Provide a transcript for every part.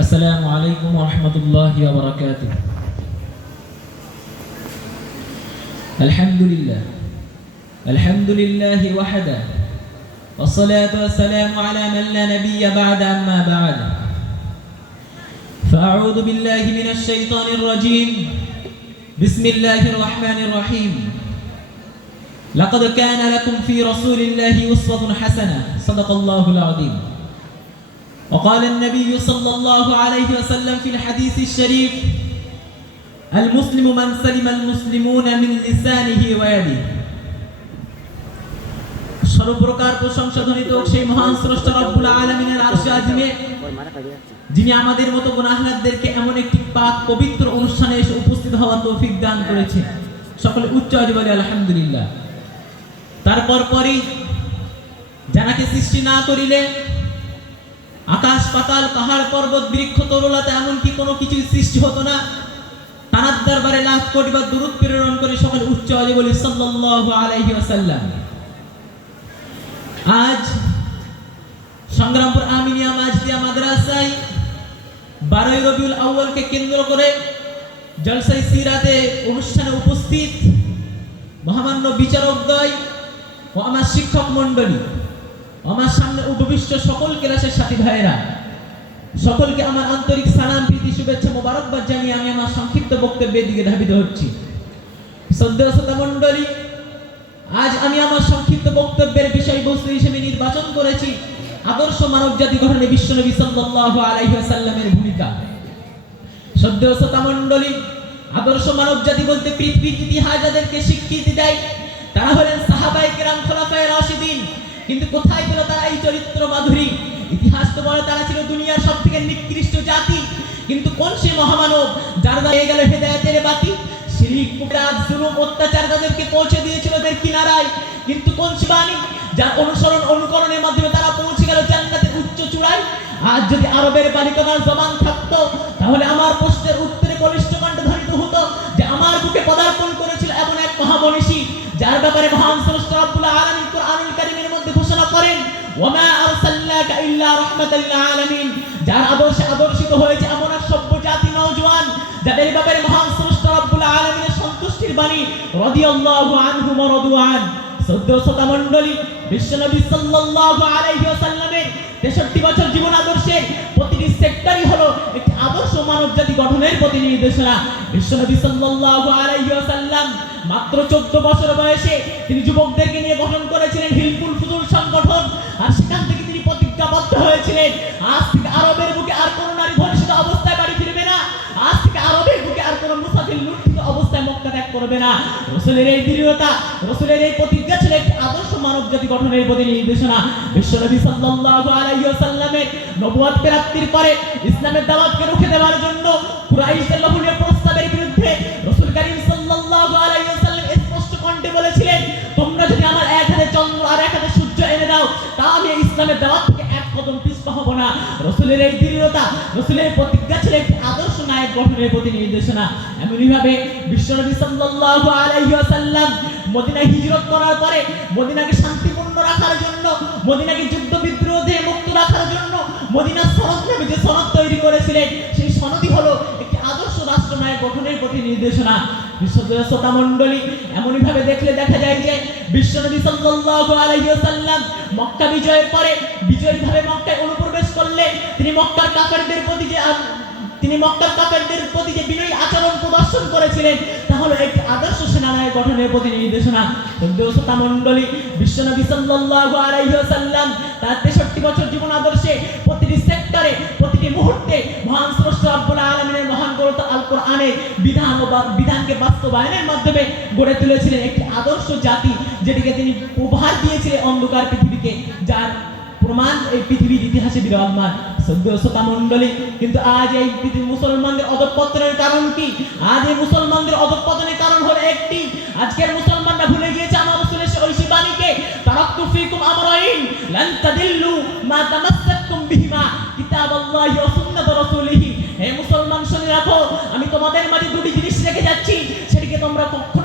السلام عليكم ورحمة الله وبركاته. الحمد لله. الحمد لله وحده. والصلاة والسلام على من لا نبي بعد أما بعد. فأعوذ بالله من الشيطان الرجيم. بسم الله الرحمن الرحيم. لقد كان لكم في رسول الله أسوة حسنة. صدق الله العظيم. وقال النبي صلى الله عليه وسلم في الحديث الشريف المسلم من سلم المسلمون من لسانه ويده সর্বপ্রকার প্রশংসা ধ্বনিত হোক সেই মহান স্রষ্টা রব্বুল আলামিনের আরশে আজিমে যিনি আমাদের মতো গুনাহগারদেরকে এমন একটি পাক পবিত্র অনুষ্ঠানে এসে উপস্থিত হওয়ার তৌফিক দান করেছে সকলে উচ্চ আওয়াজে বলে আলহামদুলিল্লাহ তারপর পরই যারাকে সৃষ্টি না করিলে আকাশ পাতাল পাহাড় পর্বত, বৃক্ষ, তরুলাতে, এমনকি কোনো কিছুর সৃষ্টি হতো না। বা প্রেরণ করে সকল উচ্চ আওয়াজে বলি সাল্লাল্লাহু আলাইহি ওয়াসাল্লাম। আজ সংগ্রামপুর আমিনিয়া মাজদিয়া মাদ্রাসায় বারোই রবিউল আউ্বালকে কেন্দ্র করে জলসাই সিরাতে অনুষ্ঠানে উপস্থিত মহামান্য বিচারকদ্বয় ও আমার শিক্ষক মণ্ডলী, আমার সামনে উপবিষ্ট সকল সাথী সকলকে আমার আন্তরিক সালাম, প্রীতি, শুভেচ্ছা, মোবারকবাদ জানিয়ে আমি আমার সংক্ষিপ্ত বক্তব্যের দিকে ধাবিত হচ্ছি। শ্রদ্ধেয় আজ আমি আমার সংক্ষিপ্ত বক্তব্যের বিষয়বস্তু হিসেবে নির্বাচন করেছি আদর্শ মানব জাতি গঠনে বিশ্বনবী সাল্লাল্লাহু আলাইহি ওয়াসাল্লামের ভূমিকা। আদর্শ মানব জাতি বলতে পৃথিবীর ইতিহাস যাদেরকে স্বীকৃতি দেয়, তারা হলেন সাহাবায়ে কেরাম খোলাফায়ে রাশিদিন। কিন্তু কোথায় পেল তারা এই চরিত্র মাধুরী? ইতিহাস তো বলে তারা ছিল দুনিয়ার সব থেকে নিকৃষ্ট জাতি। কিন্তু কোন সে মহামানব যার দ্বারা গেল হেদায়েতের বাতি? অত্যাচার তাদেরকে পৌঁছে দিয়েছিল তাদের কিনারায়। কিন্তু কোন যার অনুসরণ অনুকরণের মাধ্যমে তারা পৌঁছে গেল উচ্চ চূড়ায়? আজ যদি আরবের জবান তাহলে আমার প্রশ্নের উত্তরে কনিষ্ঠ কণ্ঠে হতো যে আমার বুকে পদার্পণ করেছিল এমন এক মহামনীষী, যার ব্যাপারে মহান স্রষ্টা রব্বুল আলামিন কোরআনুল কারীমের মধ্যে ঘোষণা করেন ওয়ামা আরসালনাকা যার আদর্শে আদর্শিত হয়েছে এমন এক সভ্য জাতি নওজোয়ান, যাদের ব্যাপারে মহান স্রষ্টা রব্বুল সন্তুষ্টির বাণী রাদিয়াল্লাহু আনহু ওয়া শ্রদ্ধেয় মণ্ডলী বিশ্বনবী সাল্লাল্লাহু আলাইহি ওয়াসাল্লামের 63 বছর জীবন আদর্শে প্রতিটি সেক্টরই হলো একটি আদর্শ মানব জাতি গঠনের প্রতি নির্দেশনা। বিশ্বনবী সাল্লাল্লাহু আলাইহি ওয়াসাল্লাম মাত্র 14 বছর বয়সে তিনি যুবকদেরকে নিয়ে গঠন করেছিলেন হিলফুল ফুজুল সংগঠন। হয়েছিলেন আজ থেকে আরবের বুকে আর কোনো নারী ধর্ষিত অবস্থায় বাড়ি ফিরবে না। আজ থেকে আরবের বুকে আর কোনো মুসাফির লুণ্ঠিত অবস্থায় মক্কা ত্যাগ করবে না। রসুলের এই দৃঢ়তা, রসুলের এই প্রতিজ্ঞা ছিল একটি আদর্শ মানব জাতি গঠনের প্রতি নির্দেশনা। বিশ্বনবী সাল্লাল্লাহু আলাইহি ওয়াসাল্লামের নবুয়ত প্রাপ্তির পরে ইসলামের দাওয়াতকে রুখে দেওয়ার জন্য কুরাইশদের লোভনীয় প্রস্তাবের বিরুদ্ধে রাসূল করিম সাল্লাল্লাহু আলাইহি ওয়াসাল্লাম স্পষ্ট কণ্ঠে বলেছিলেন, তোমরা যদি আমার এক হাতে চন্দ্র আর এক হাতে সূর্য এনে দাও তা আমি এই ইসলামের দাওয়াত থেকে এক কদম হব না রসুলের এই দৃঢ়তা, রসুলের প্রতিজ্ঞা ছিল একটি আদর্শ নায়ক গঠনের প্রতি নির্দেশনা। এমনই ভাবে বিশ্বনবী সাল্লাল্লাহু আলাইহি মদিনায় হিজরত করার পরে, মদিনাকে শান্তিপূর্ণ রাখার জন্য, মদিনাকে যুদ্ধ বিদ্রোহ মুক্ত রাখার জন্য মদিনা সনদ নামে যে সনদ তৈরি করেছিলেন, সেই সনদই হলো একটি আদর্শ রাষ্ট্রনায়ক গঠনের প্রতি নির্দেশনা। মণ্ডলী এমনই ভাবে দেখলে দেখা যায় যে বিশ্বনবী সাল্লাল্লাহু আলাইহি ওয়াসাল্লাম মক্কা বিজয়ের পরে বিজয়ী ভাবে মক্কায় করলে তিনি মক্কার কাফেরদের প্রতি যে তিনি মক্কার কাফেরদের প্রতি যে বিনয়ী আচরণ প্রদর্শন করেছিলেন তা হলো একটি আদর্শ সেনানায়ক গঠনের প্রতি নির্দেশনা শ্রদ্ধেয় মণ্ডলী, বিশ্বনবী সাল্লাল্লাহু আলাইহি ওয়াসাল্লাম তার 63 বছর জীবন আদর্শে প্রতিটি সেক্টরে, প্রতিটি মুহূর্তে মহান স্রষ্টা রব্বুল আলামিনের মহান গ্রন্থ আল কোরআনের বিধান ও বিধানকে বাস্তবায়নের মাধ্যমে গড়ে তুলেছিলেন একটি আদর্শ জাতি, যেটিকে তিনি উপহার দিয়েছিলেন অন্ধকার পৃথিবীকে, যার প্রমাণ এই পৃথিবীর ইতিহাসে বিরাজমান সদ্যসতা মণ্ডলী, কিন্তু আজ এই পৃথিবী মুসলমানদের অধঃপতনের কারণ কি? আজ এই মুসলমানদের অধঃপতনের কারণ হলো একটি। আজকের মুসলমানরা ভুলে গিয়েছে আমার রাসূলের ঐশী বাণীকে। তারাক্তু ফীকুম আমরাইন, লান তাদিল্লু মা তামাসসাকতুম বিহিমা কিতাবাল্লাহি ওয়া সুন্নাত রাসূলিহি। হে মুসলমান, শুনে রাখো, আমি তোমাদের মাঝে দুটি জিনিস রেখে যাচ্ছি, সেটিকে তোমরা কখনোই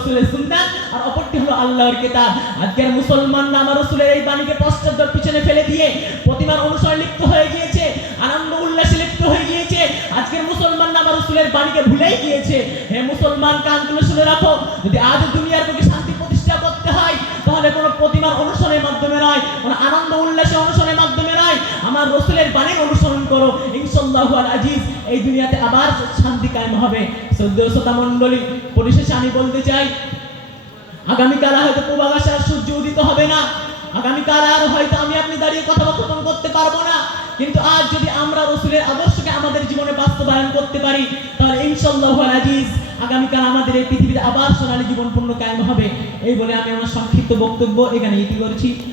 রসুলের সুন্নাত, আর অপরটি হলো আল্লাহর কিতাব। আজকের মুসলমানরা আমার রসুলের এই বাণীকে পশ্চাৎ পিছনে ফেলে দিয়ে প্রতিমার অনুসরণ লিপ্ত হয়ে গিয়েছে, আনন্দ উল্লাসে লিপ্ত হয়ে গিয়েছে। আজকের মুসলমানরা আমার রসুলের বাণীকে ভুলেই গিয়েছে। হে মুসলমান, কানগুলো শুনে রাখো, যদি আজ দুনিয়ার বুকে শান্তি প্রতিষ্ঠা করতে হয়, তাহলে কোনো প্রতিমার অনুসরণের মাধ্যমে নয়, কোনো আনন্দ উল্লাসের অনুসরণের মাধ্যমে নয়। আমার রসুলের বাণীর অনুসরণ করো। ইনশাল্লাহু আজিজ, এই দুনিয়াতে আবার শান্তি কায়েম হবে। শ্রদ্ধেয় শ্রোতা মণ্ডলী, পরিশেষে আমি বলতে চাই, আগামীকাল হয়তো পূর্বাকাশে সূর্য উদিত হবে না। আগামীকাল আর হয়তো আমি আপনি দাঁড়িয়ে কথোপকথন করতে পারব না। কিন্তু আজ যদি আমরা রসুলের আদর্শকে আমাদের জীবনে বাস্তবায়ন করতে পারি, তাহলে ইনশাল্লাহ আজিজ, আগামীকাল আমাদের এই পৃথিবীতে আবার সোনালী জীবন পূর্ণ কায়েম হবে। এই বলে আমি আমার সংক্ষিপ্ত বক্তব্য এখানে ইতি করছি।